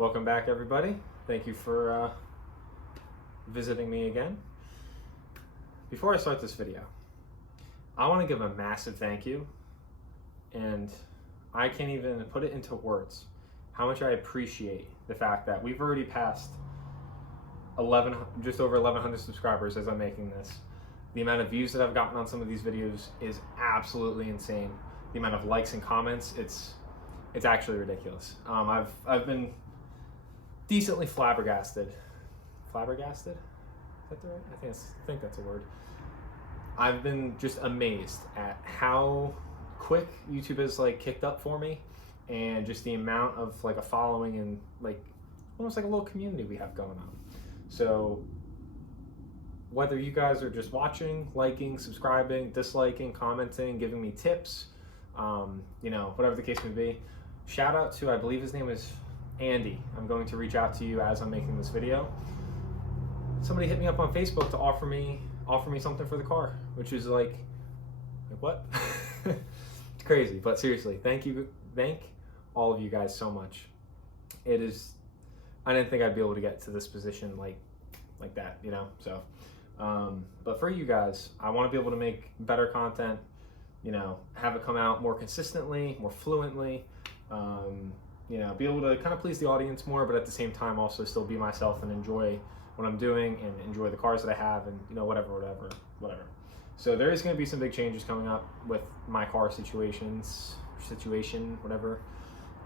Welcome back, everybody. Thank you for visiting me again. Before I start this video, I want to give a massive thank you, and I can't even put it into words how much I appreciate the fact that we've already passed just over 1,100 subscribers as I'm making this. The amount of views that I've gotten on some of these videos is absolutely insane. The amount of likes and comments, it's actually ridiculous. I've been decently flabbergasted. Flabbergasted? Is that the right? I think that's a word. I've been just amazed at how quick YouTube has kicked up for me, and just the amount of a following and almost like a little community we have going on. So whether you guys are just watching, liking, subscribing, disliking, commenting, giving me tips, whatever the case may be, shout out to, I believe his name is Andy. I'm going to reach out to you as I'm making this video. Somebody hit me up on Facebook to offer me something for the car, which is like what? It's crazy, but seriously, thank all of you guys so much. I didn't think I'd be able to get to this position like that, so but for you guys, I want to be able to make better content, have it come out more consistently, more fluently, be able to kind of please the audience more, but at the same time also still be myself and enjoy what I'm doing and enjoy the cars that I have, and whatever. So there is going to be some big changes coming up with my car situation, whatever.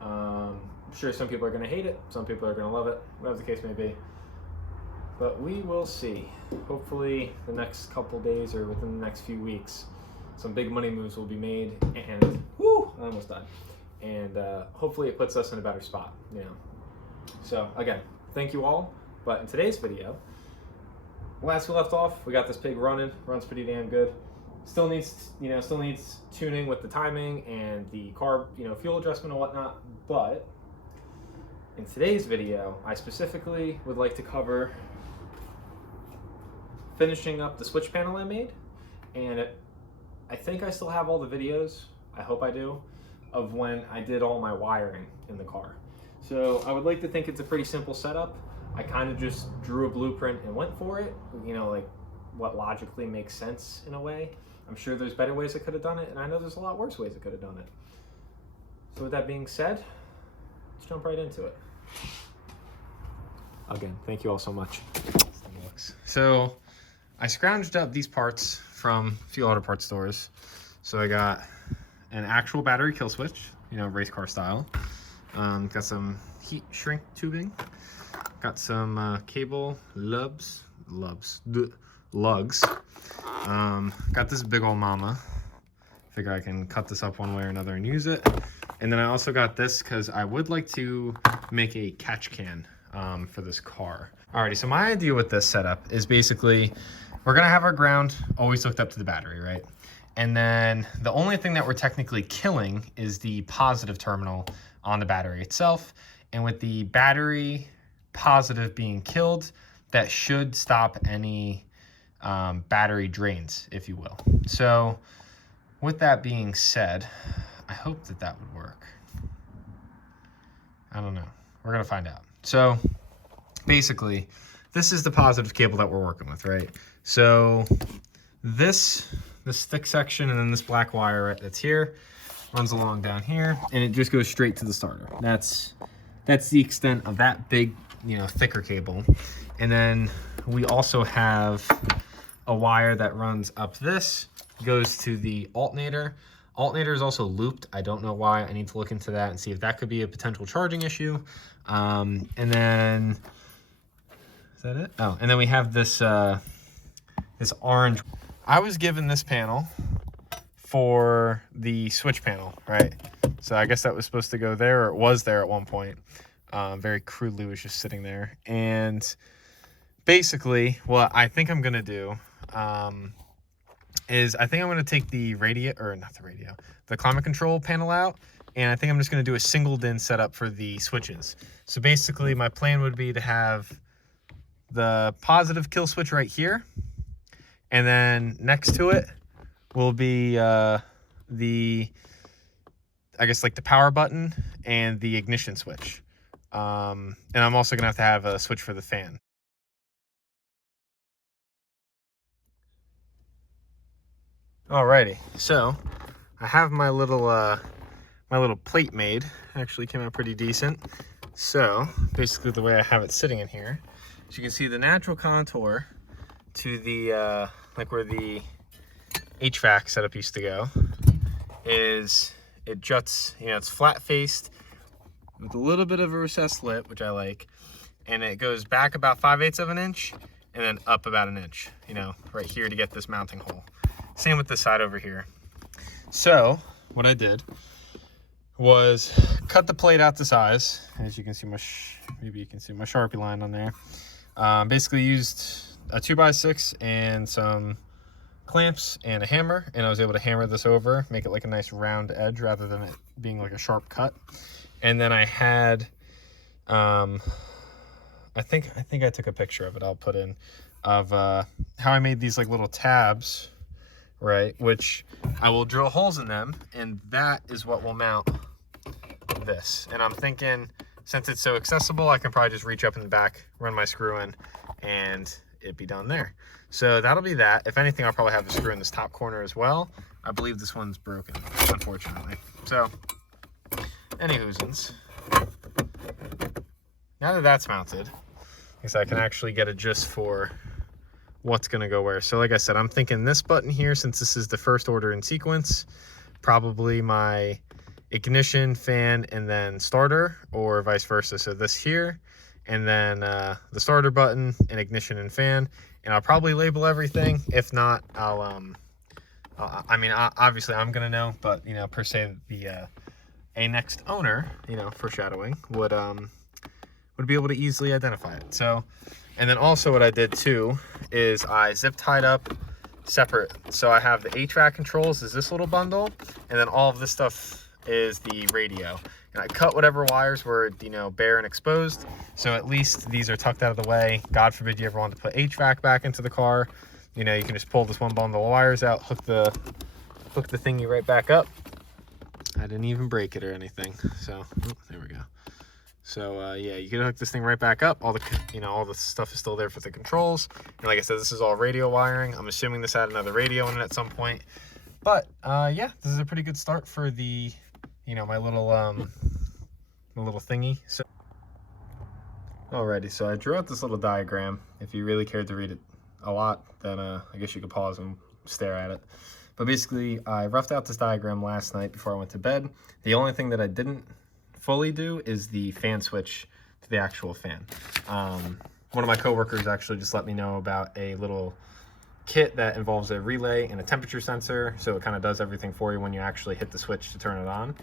I'm sure some people are going to hate it, some people are going to love it, whatever the case may be. But we will see. Hopefully the next couple days or within the next few weeks, some big money moves will be made, and I almost died. And hopefully it puts us in a better spot, So again, thank you all. But in today's video, last we left off, we got this pig running, runs pretty damn good. Still needs tuning with the timing and the carb, fuel adjustment and whatnot. But in today's video, I specifically would like to cover finishing up the switch panel I made. And I think I still have all the videos, I hope I do, of when I did all my wiring in the car. So I would like to think it's a pretty simple setup. I kind of just drew a blueprint and went for it, what logically makes sense in a way. I'm sure there's better ways I could have done it, and I know there's a lot worse ways I could have done it. So with that being said, let's jump right into it. Again, thank you all so much. So I scrounged up these parts from a few auto parts stores. So I got an actual battery kill switch, race car style. Got some heat shrink tubing. Got some cable lugs. Got this big old mama. Figure I can cut this up one way or another and use it. And then I also got this because I would like to make a catch can for this car. Alrighty, so my idea with this setup is basically we're gonna have our ground always hooked up to the battery, right? And then the only thing that we're technically killing is the positive terminal on the battery itself. And with the battery positive being killed, that should stop any battery drains, if you will. So with that being said, I hope that would work. I don't know. We're gonna find out. So basically, this is the positive cable that we're working with, right? So this thick section and then this black wire that's here runs along down here, and it just goes straight to the starter. That's the extent of that big, thicker cable. And then we also have a wire that runs up this, goes to the alternator. Alternator is also looped. I don't know why. I need to look into that and see if that could be a potential charging issue. And then, is that it? Oh, and then we have this this orange. I was given this panel for the switch panel, right? So I guess that was supposed to go there, or it was there at one point. Very crudely was just sitting there. And basically what I think I'm gonna do is I think I'm gonna take the the climate control panel out, and I think I'm just gonna do a single DIN setup for the switches. So basically my plan would be to have the positive kill switch right here, and then next to it will be the, I guess, like the power button and the ignition switch. And I'm also gonna have to have a switch for the fan. Alrighty, so I have my little plate made. Actually came out pretty decent. So basically the way I have it sitting in here, as you can see, the natural contour to the like where the HVAC setup used to go is it juts, you know, it's flat faced with a little bit of a recessed lip, which I like, and it goes back about 5/8 of an inch and then up about an inch, you know, right here to get this mounting hole. Same with this side over here. So what I did was cut the plate out to size. As you can see, maybe you can see my Sharpie line on there. Basically used a 2x6 and some clamps and a hammer, and I was able to hammer this over, make it like a nice round edge rather than it being like a sharp cut. And then I had, I think I took a picture of it, I'll put in, of how I made these like little tabs, right, which I will drill holes in them, and that is what will mount this. And I'm thinking, since it's so accessible, I can probably just reach up in the back, run my screw in, and it'd be done there. So that'll be that. If anything, I'll probably have the screw in this top corner as well. I believe this one's broken, unfortunately. So, anywhoosins, now that that's mounted, I guess I can actually get a gist for what's gonna go where. So like I said, I'm thinking this button here, since this is the first order in sequence, probably my ignition, fan, and then starter, or vice versa. So this here, and then the starter button and ignition and fan. And I'll probably label everything. If not, I mean, obviously I'm gonna know, but you know, per se, the a next owner, you know, foreshadowing, would be able to easily identify it. So, and then also what I did too is I zip tied up separate. So I have the HVAC controls is this little bundle, and then all of this stuff is the radio. And I cut whatever wires were, you know, bare and exposed. So at least these are tucked out of the way. God forbid you ever want to put HVAC back into the car. You know, you can just pull this one bundle of wires out, hook the thingy right back up. I didn't even break it or anything. So, there we go. So yeah, you can hook this thing right back up. All the, you know, all the stuff is still there for the controls. And like I said, this is all radio wiring. I'm assuming this had another radio in it at some point. But yeah, this is a pretty good start for the, you know, my little thingy. So alrighty, so I drew out this little diagram. If you really cared to read it a lot, then I guess you could pause and stare at it. But basically, I roughed out this diagram last night before I went to bed. The only thing that I didn't fully do is the fan switch to the actual fan. One of my coworkers actually just let me know about a little kit that involves a relay and a temperature sensor, so it kind of does everything for you when you actually hit the switch to turn it on.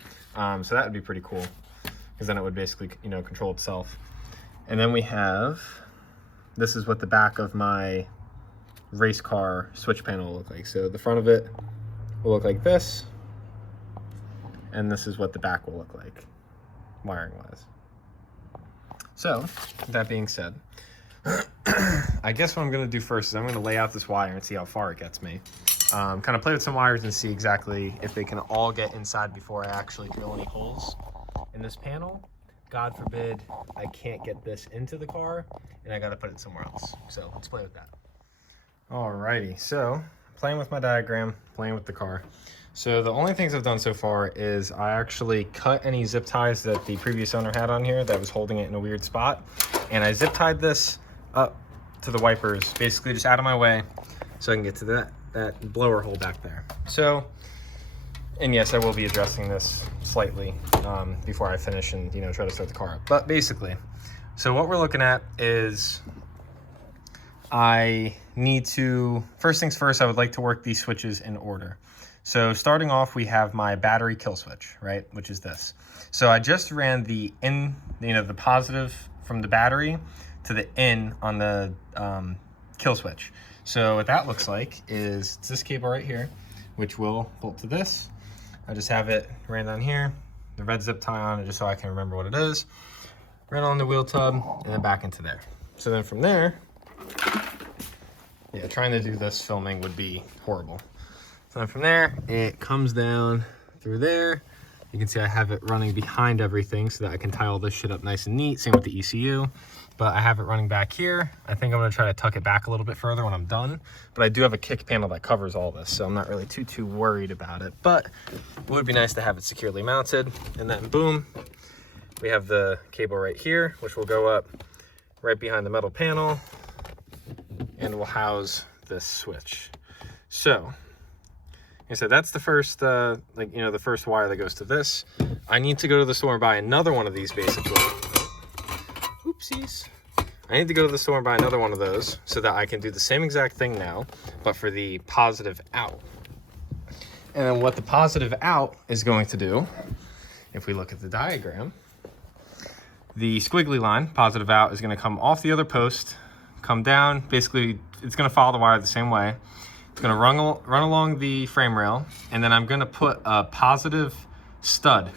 So that would be pretty cool, because then it would basically, you know, control itself. And then we have, this is what the back of my race car switch panel will look like. So the front of it will look like this, and this is what the back will look like, wiring wise. So that being said, I guess what I'm going to do first is I'm going to lay out this wire and see how far it gets me. Kind of play with some wires and see exactly if they can all get inside before I actually drill any holes in this panel. God forbid I can't get this into the car and I got to put it somewhere else. So let's play with that. Alrighty, so playing with my diagram, playing with the car. So the only things I've done so far is I actually cut any zip ties that the previous owner had on here that was holding it in a weird spot. And I zip tied this up to the wipers, basically just out of my way so I can get to that blower hole back there. So, and yes, I will be addressing this slightly before I finish and, you know, try to start the car up. But basically, so what we're looking at is I need to, first things first, I would like to work these switches in order. So starting off, we have my battery kill switch, right, which is this. So I just ran the in, you know, the positive from the battery to the in on the kill switch. So what that looks like is it's this cable right here, which will bolt to this. I just have it ran down here, the red zip tie on it just so I can remember what it is. Ran on the wheel tub and then back into there. So then from there, yeah, trying to do this filming would be horrible. So then from there, it comes down through there, You can see I have it running behind everything so that I can tie all this shit up nice and neat. Same with the ECU, but I have it running back here. I think I'm gonna try to tuck it back a little bit further when I'm done, but I do have a kick panel that covers all this, so I'm not really too worried about it, but it would be nice to have it securely mounted. And then boom, we have the cable right here, which will go up right behind the metal panel and will house this switch. So, like I said, that's the first, the first wire that goes to this. I need to go to the store and buy another one of these, basically. Oopsies. I need to go to the store and buy another one of those so that I can do the same exact thing now, but for the positive out. And then what the positive out is going to do, if we look at the diagram, the squiggly line, positive out, is going to come off the other post, come down. Basically, it's going to follow the wire the same way. It's going to run along the frame rail, and then I'm going to put a positive stud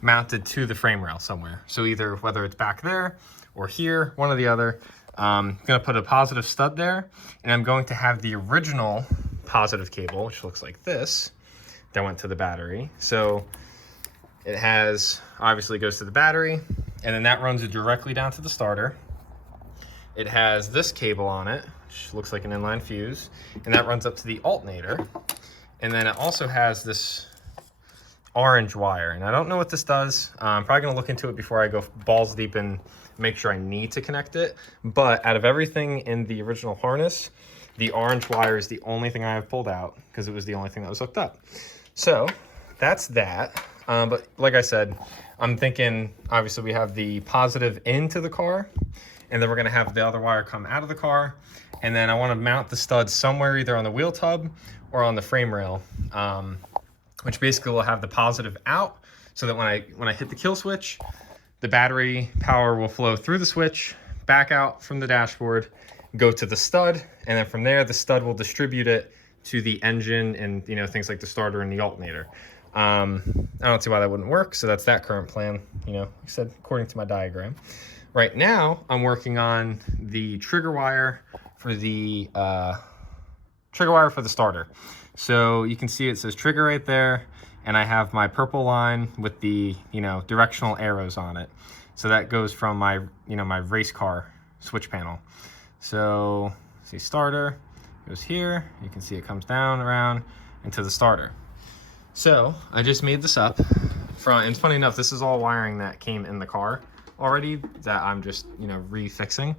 mounted to the frame rail somewhere. So either whether it's back there or here, one or the other. I'm going to put a positive stud there, and I'm going to have the original positive cable, which looks like this, that went to the battery. So it has, obviously goes to the battery, and then that runs it directly down to the starter. It has this cable on it, which looks like an inline fuse, and that runs up to the alternator. And then it also has this orange wire, and I don't know what this does. I'm probably gonna look into it before I go balls deep and make sure I need to connect it. But out of everything in the original harness, the orange wire is the only thing I have pulled out because it was the only thing that was hooked up. So that's that. But like I said, I'm thinking, obviously we have the positive into the car, and then we're gonna have the other wire come out of the car. And then I wanna mount the stud somewhere either on the wheel tub or on the frame rail, which basically will have the positive out so that when I hit the kill switch, the battery power will flow through the switch, back out from the dashboard, go to the stud, and then from there, the stud will distribute it to the engine and things like the starter and the alternator. I don't see why that wouldn't work, so that's that current plan, like I said, according to my diagram. Right now, I'm working on the trigger wire for the starter. So you can see it says trigger right there, and I have my purple line with the directional arrows on it. So that goes from my my race car switch panel. So see, starter goes here. You can see it comes down around into the starter. So I just made this up. And it's funny enough, this is all wiring that came in the car already that I'm just refixing.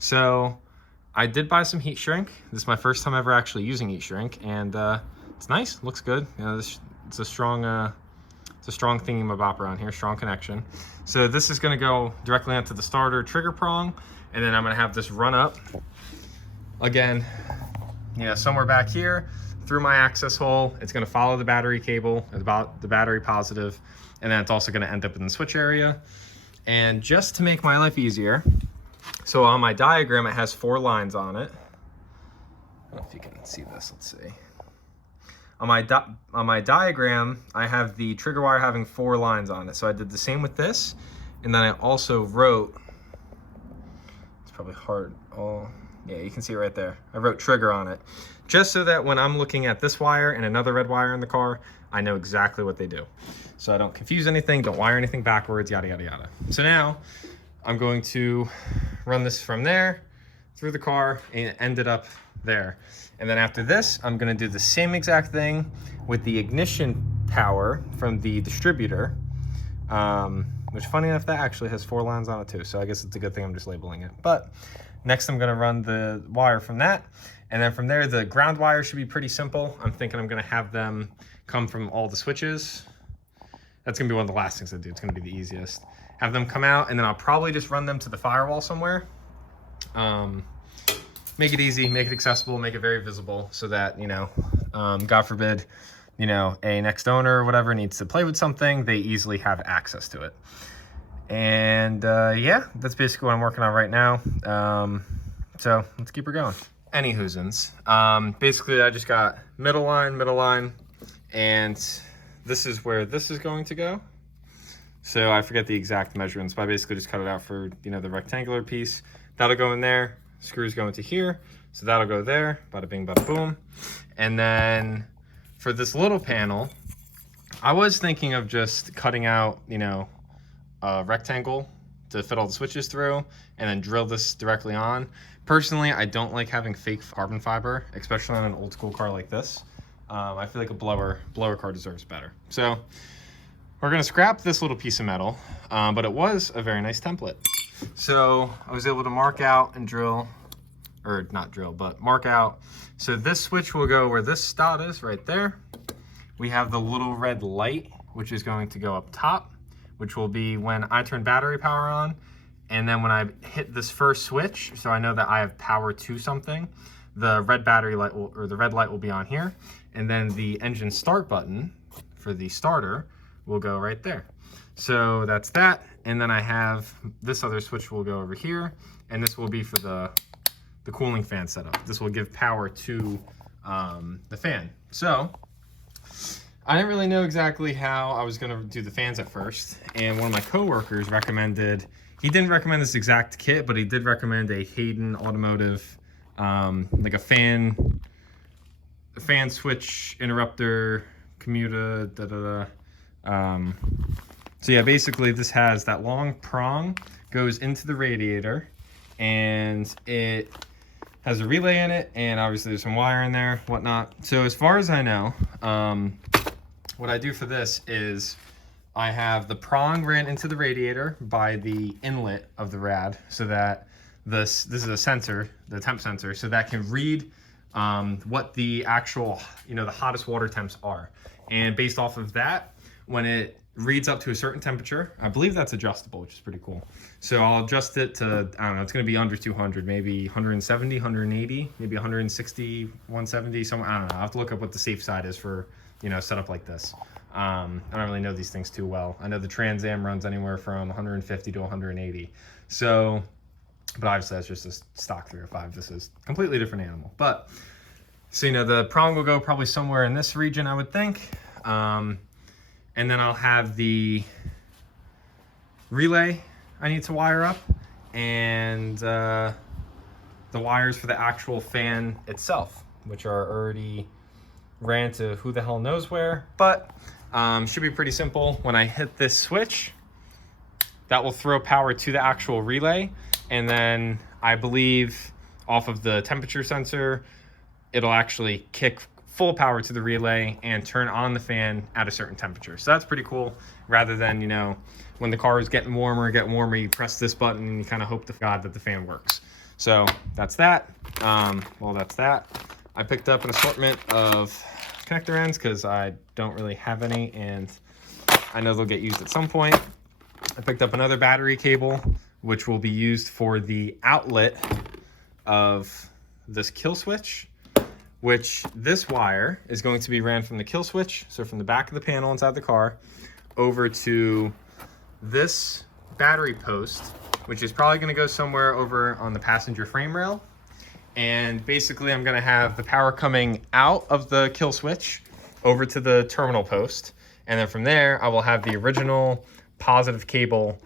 So I did buy some heat shrink. This is my first time ever actually using heat shrink, and it's nice, looks good. It's a strong thingy-mabob around here, strong connection. So this is gonna go directly onto the starter trigger prong, and then I'm gonna have this run up again, somewhere back here through my access hole. It's gonna follow the battery cable, about the battery positive, and then it's also gonna end up in the switch area. And just to make my life easier, so on my diagram, it has 4 lines on it. I don't know if you can see this, let's see. On my diagram, I have the trigger wire having 4 lines on it. So I did the same with this, and then I also wrote, it's probably hard, yeah, you can see it right there. I wrote trigger on it, just so that when I'm looking at this wire and another red wire in the car, I know exactly what they do. So I don't confuse anything, don't wire anything backwards, yada, yada, yada. So now I'm going to run this from there through the car and end it up there. And then after this, I'm gonna do the same exact thing with the ignition power from the distributor, which funny enough, that actually has 4 lines on it too. So I guess it's a good thing I'm just labeling it. But next I'm gonna run the wire from that. And then from there, the ground wire should be pretty simple. I'm thinking I'm gonna have them come from all the switches. That's gonna be one of the last things I do. It's gonna be the easiest. Have them come out, and then I'll probably just run them to the firewall somewhere. Make it easy, make it accessible, make it very visible so that, God forbid, a next owner or whatever needs to play with something, they easily have access to it. And yeah, that's basically what I'm working on right now. So let's keep her going. Anywho'sins, basically I just got middle line, and this is where this is going to go. So I forget the exact measurements, but I basically just cut it out for, the rectangular piece. That'll go in there, screws go into here. So that'll go there, bada bing, bada boom. And then for this little panel, I was thinking of just cutting out, you know, a rectangle to fit all the switches through and then drill this directly on. Personally, I don't like having fake carbon fiber, especially on an old school car like this. I feel like a blower car deserves better. So we're gonna scrap this little piece of metal, but it was a very nice template. So I was able to mark out and drill, or not drill, but mark out. So this switch will go where this dot is, right there. We have the little red light, which is going to go up top, which will be when I turn battery power on. And then when I hit this first switch, so I know that I have power to something, the red battery light will, or the red light will be on here. And then the engine start button for the starter will go right there. So that's that. And then I have this other switch will go over here, and this will be for the cooling fan setup. This will give power to the fan. So I didn't really know exactly how I was gonna do the fans at first, and one of my coworkers recommended, he didn't recommend this exact kit, but he did recommend a Hayden Automotive, like a fan switch interrupter commuter, so yeah, basically this has that long prong, goes into the radiator, and it has a relay in it, and obviously there's some wire in there, whatnot. So as far as I know, what I do for this is I have the prong ran into the radiator by the inlet of the rad, so that this is a sensor, the temp sensor, so that can read what the actual, you know, the hottest water temps are. And based off of that, when it reads up to a certain temperature, I believe that's adjustable, which is pretty cool. So I'll adjust it to, I don't know, it's gonna be under 200, maybe 170, 180, maybe 160, 170, somewhere, I don't know. I'll have to look up what the safe side is for, you know, setup like this. I don't really know these things too well. I know the Trans Am runs anywhere from 150 to 180. So, but obviously that's just a stock 305. This is a completely different animal. But, so, you know, the prong will go probably somewhere in this region, I would think. And then I'll have the relay I need to wire up, and the wires for the actual fan itself, which are already ran to who the hell knows where, but should be pretty simple. When I hit this switch, that will throw power to the actual relay, and then I believe off of the temperature sensor, it'll actually kick full power to the relay and turn on the fan at a certain temperature. So that's pretty cool, rather than, you know, when the car is getting warmer, you press this button and you kind of hope to God that the fan works. So that's that. Well, that's that. I picked up an assortment of connector ends because I don't really have any, and I know they'll get used at some point. I picked up another battery cable, which will be used for the outlet of this kill switch, which this wire is going to be ran from the kill switch, so from the back of the panel inside the car, over to this battery post, which is probably going to go somewhere over on the passenger frame rail. And basically I'm gonna have the power coming out of the kill switch over to the terminal post. And then from there, I will have the original positive cable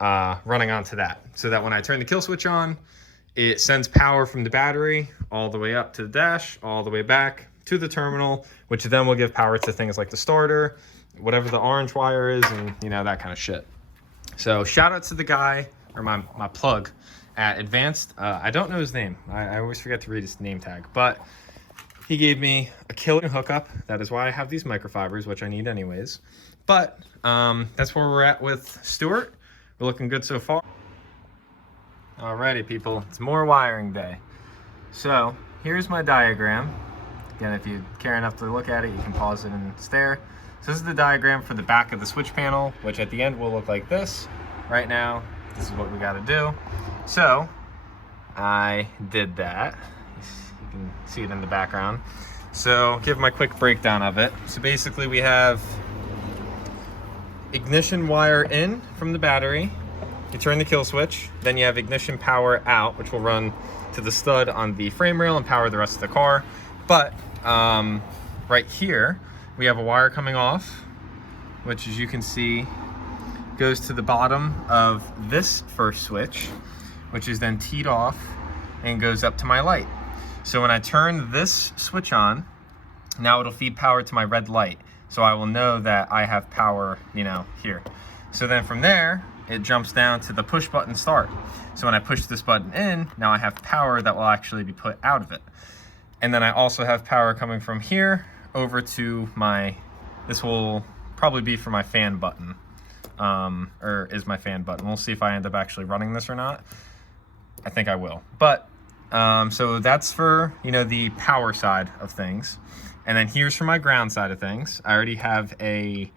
running onto that. So that when I turn the kill switch on, it sends power from the battery all the way up to the dash, all the way back to the terminal, which then will give power to things like the starter, whatever the orange wire is, and you know, that kind of shit. So shout out to the guy, or my plug, at Advanced. I don't know his name. I always forget to read his name tag, but he gave me a killer hookup. That is why I have these microfibers, which I need anyways. But that's where we're at with Stuart. We're looking good so far. Alrighty, people, it's more wiring day. So here's my diagram. Again, if you care enough to look at it, you can pause it and stare. So this is the diagram for the back of the switch panel, which at the end will look like this. Right now, this is what we got to do. So I did that. You can see it in the background. So give my quick breakdown of it. So basically we have ignition wire in from the battery. You turn the kill switch, then you have ignition power out, which will run to the stud on the frame rail and power the rest of the car. But right here, we have a wire coming off, which as you can see, goes to the bottom of this first switch, which is then teed off and goes up to my light. So when I turn this switch on, now it'll feed power to my red light. So I will know that I have power, you know, here. So then from there, it jumps down to the push button start. So when I push this button in, now I have power that will actually be put out of it. And then I also have power coming from here over to my, this will probably be for my fan button, or is my fan button. We'll see if I end up actually running this or not. I think I will. But, so that's for, you know, the power side of things. And then here's for my ground side of things. I already have a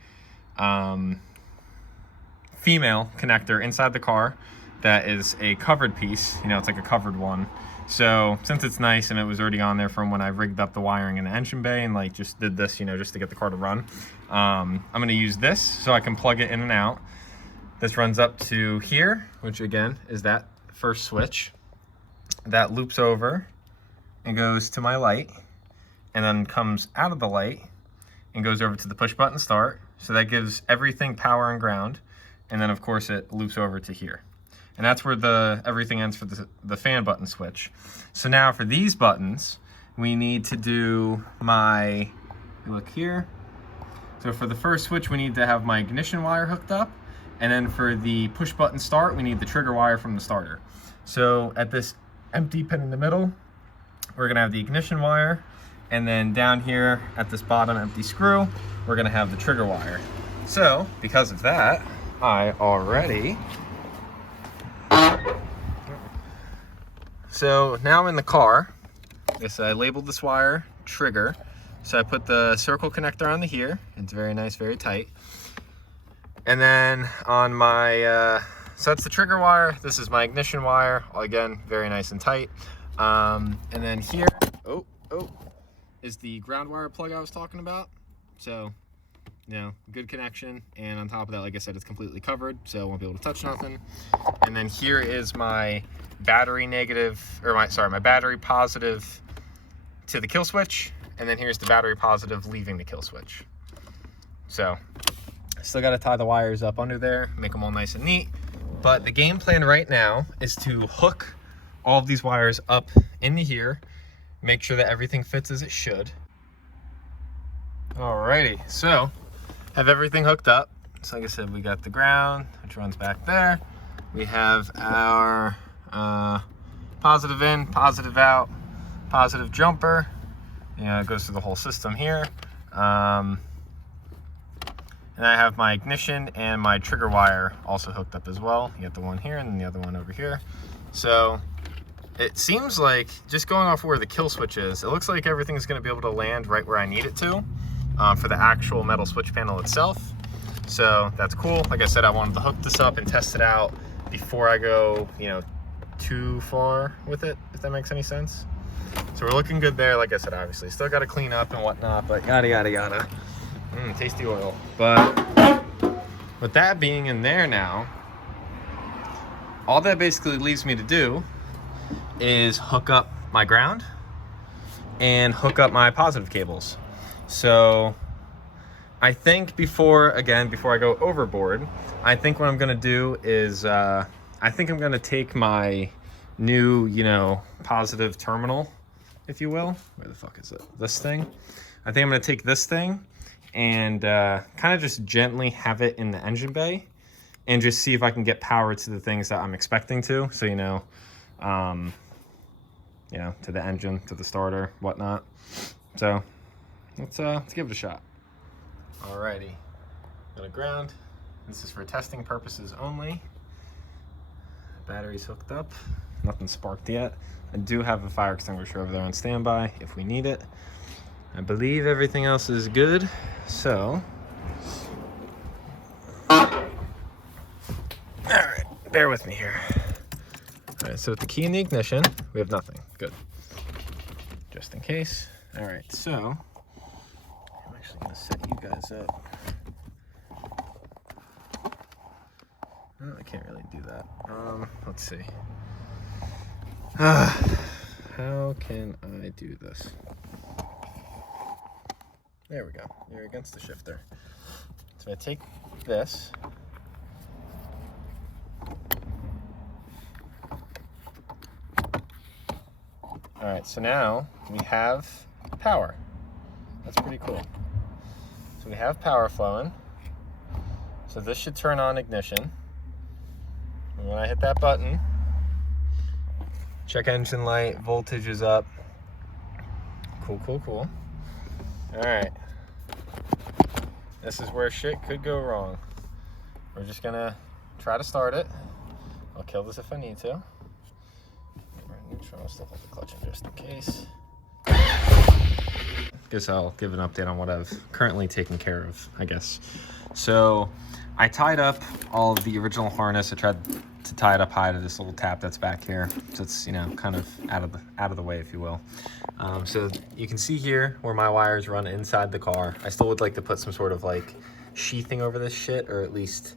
female connector inside the car that is a covered piece. You know, it's like a covered one. So since it's nice and it was already on there from when I rigged up the wiring in the engine bay and like just did this, you know, just to get the car to run, I'm gonna use this so I can plug it in and out. This runs up to here, which again is that first switch. That loops over and goes to my light, and then comes out of the light and goes over to the push button start. So that gives everything power and ground. And then of course it loops over to here. And that's where everything ends for the fan button switch. So now for these buttons, we need to do my, look here. So for the first switch, we need to have my ignition wire hooked up. And then for the push button start, we need the trigger wire from the starter. So at this empty pin in the middle, we're gonna have the ignition wire. And then down here at this bottom empty screw, we're gonna have the trigger wire. So because of that, I already, so now I'm in the car. I labeled this wire trigger. So I put the circle connector on the here. It's very nice, very tight. And then on my, so that's the trigger wire. This is my ignition wire. Again, very nice and tight. And then here, is the ground wire plug I was talking about. So, you know, good connection. And on top of that, like I said, it's completely covered, so I won't be able to touch nothing. And then here is my battery negative, or my battery positive to the kill switch. And then here's the battery positive leaving the kill switch. So, still got to tie the wires up under there, make them all nice and neat. But the game plan right now is to hook all of these wires up into here, make sure that everything fits as it should. Alrighty, so have everything hooked up. So like I said, we got the ground, which runs back there. We have our positive in, positive out, positive jumper. You know, it goes through the whole system here. And I have my ignition and my trigger wire also hooked up as well. You got the one here and then the other one over here. So it seems like, just going off where the kill switch is, it looks like everything's gonna be able to land right where I need it to for the actual metal switch panel itself. So that's cool. Like I said, I wanted to hook this up and test it out before I go, you know, too far with it, if that makes any sense. So we're looking good there. Like I said, obviously still got to clean up and whatnot, but yada yada yada. Tasty oil. But with that being in there now, all that basically leaves me to do is hook up my ground and hook up my positive cables. So I think before I go overboard, I think what I'm gonna do is I think I'm gonna take my new, you know, positive terminal, if you will. Where the fuck is it? This thing. I think I'm gonna take this thing and kind of just gently have it in the engine bay and just see if I can get power to the things that I'm expecting to. So, you know, to the engine, to the starter, whatnot. So let's give it a shot. Alrighty, got a ground. This is for testing purposes only. Battery's hooked up, nothing sparked yet. I do have a fire extinguisher over there on standby if we need it. I believe everything else is good, so. All right, bear with me here. All right, so with the key in the ignition, we have nothing, good. Just in case. All right, so I'm actually gonna set you guys up. Oh, I can't really do that. Let's see. How can I do this? There we go. You're against the shifter. So I take this. All right, so now we have power. That's pretty cool. So So we have power flowing. So this should turn on ignition. And when I hit that button, check engine light, voltage is up. Cool, cool, cool. All right. This is where shit could go wrong. We're just gonna try to start it. I'll kill this if I need to. Neutral, I'll still hold the clutch in just in case. Guess I'll give an update on what I've currently taken care of, I guess. So I tied up all of the original harness. I tried to tie it up high to this little tap that's back here, so it's, you know, kind of out of the way, if you will. So you can see here where my wires run inside the car. I still would like to put some sort of like sheathing over this shit, or at least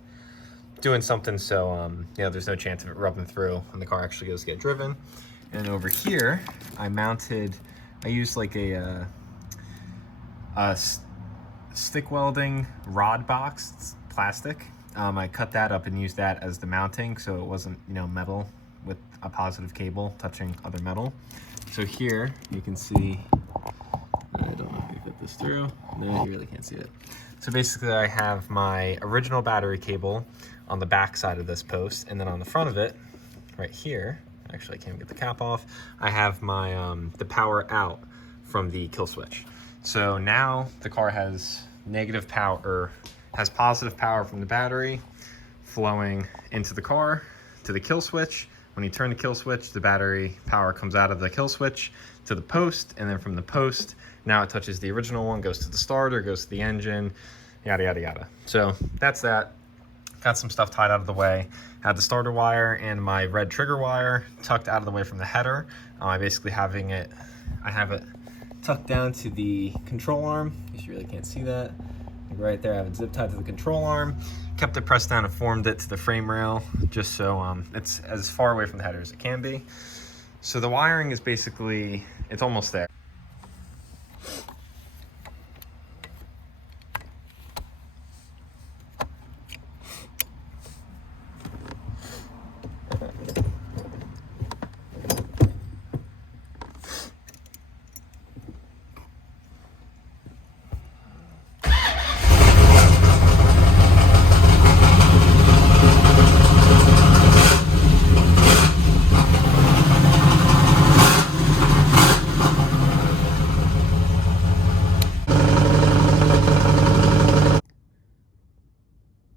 doing something so you know, there's no chance of it rubbing through when the car actually goes to get driven. And over here, I used like a stick welding rod box. It's plastic. I cut that up and used that as the mounting, so it wasn't, you know, metal with a positive cable touching other metal. So here you can see, I don't know if you fit this through. No, you really can't see it. So basically I have my original battery cable on the back side of this post, and then on the front of it, right here, actually I can't get the cap off, I have my the power out from the kill switch. So now the car has negative power, or has positive power from the battery flowing into the car to the kill switch. When you turn the kill switch, the battery power comes out of the kill switch to the post, and then from the post, now it touches the original one, goes to the starter, goes to the engine, yada, yada, yada. So that's that. Got some stuff tied out of the way. Had the starter wire and my red trigger wire tucked out of the way from the header. I basically have it tucked down to the control arm. You really can't see that. Right there, I have it zip tied to the control arm. Kept it pressed down and formed it to the frame rail, just so it's as far away from the header as it can be. So the wiring is basically, it's almost there.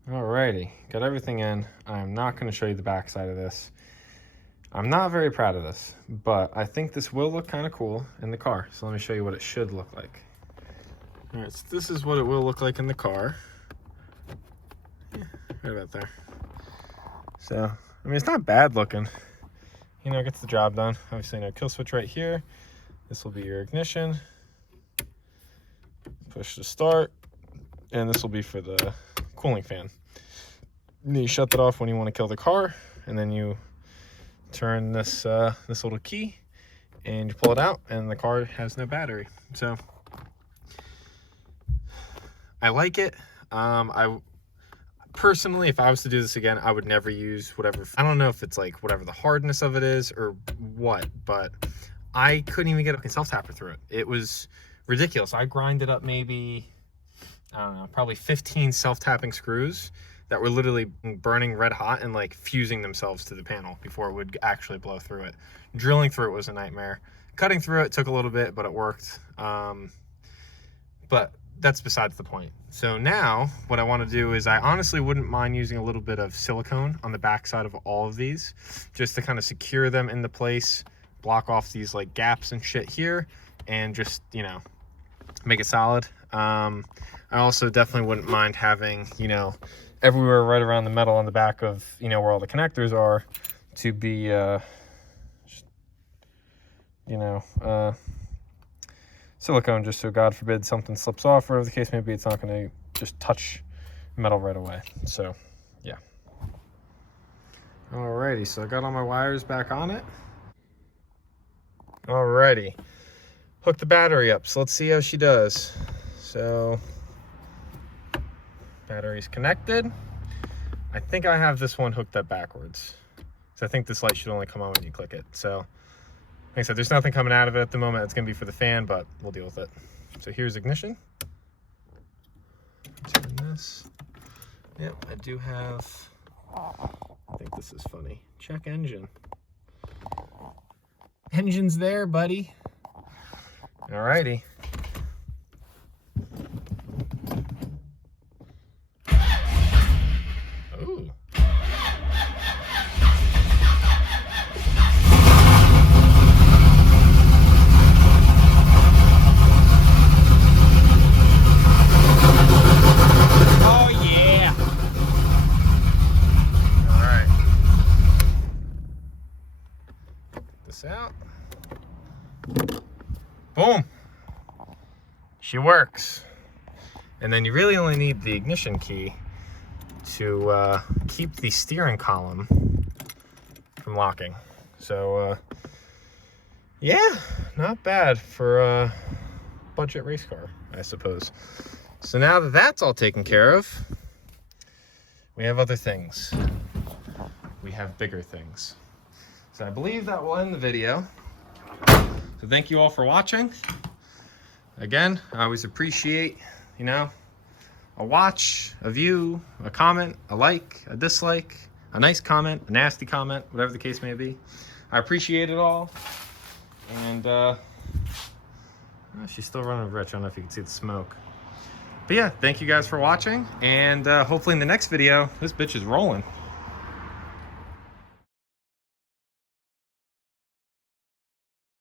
Alrighty, got everything in. I'm not going to show you the back side of this. I'm not very proud of this, but I think this will look kind of cool in the car. So let me show you what it should look like. Alright, so this is what it will look like in the car. Yeah, right about there. So, I mean, it's not bad looking. You know, it gets the job done. Obviously, no kill switch right here. This will be your ignition. Push to start. And this will be for the cooling fan. And then you shut that off when you want to kill the car, and then you turn this this little key and you pull it out, and the car has no battery. So I like it. I personally, if I was to do this again, I would never use whatever, I don't know if it's like whatever the hardness of it is or what, but I couldn't even get a self-tapper through it. It was ridiculous. I grinded up maybe, I don't know, probably 15 self-tapping screws that were literally burning red hot and like fusing themselves to the panel before it would actually blow through it. Drilling through it was a nightmare. Cutting through it took a little bit, but it worked. But that's besides the point. So now what I want to do is, I honestly wouldn't mind using a little bit of silicone on the back side of all of these, just to kind of secure them into place, block off these like gaps and shit here, and just, you know, make it solid. I also definitely wouldn't mind having, you know, everywhere right around the metal on the back of, you know, where all the connectors are, to be, you know, silicone, just so God forbid something slips off, or whatever the case may be, it's not going to just touch metal right away. So, yeah. Alrighty, so I got all my wires back on it. Alrighty. Hook the battery up, so let's see how she does. So, battery's connected. I think I have this one hooked up backwards, so I think this light should only come on when you click it. So, like I said, there's nothing coming out of it at the moment. It's going to be for the fan, but we'll deal with it. So here's ignition. Turn this. Yep, I do have, I think this is funny. Check engine. Engine's there, buddy. Alrighty. Ooh. Out. Boom. She works. And then you really only need the ignition key to keep the steering column from locking. So yeah, not bad for a budget race car, I suppose. So now that that's all taken care of, we have other things. We have bigger things. So I believe that will end the video. So thank you all for watching. Again, I always appreciate, you know, a watch, a view, a comment, a like, a dislike, a nice comment, a nasty comment, whatever the case may be. I appreciate it all. And she's still running rich. I don't know if you can see the smoke. But yeah, thank you guys for watching. And hopefully in the next video, this bitch is rolling.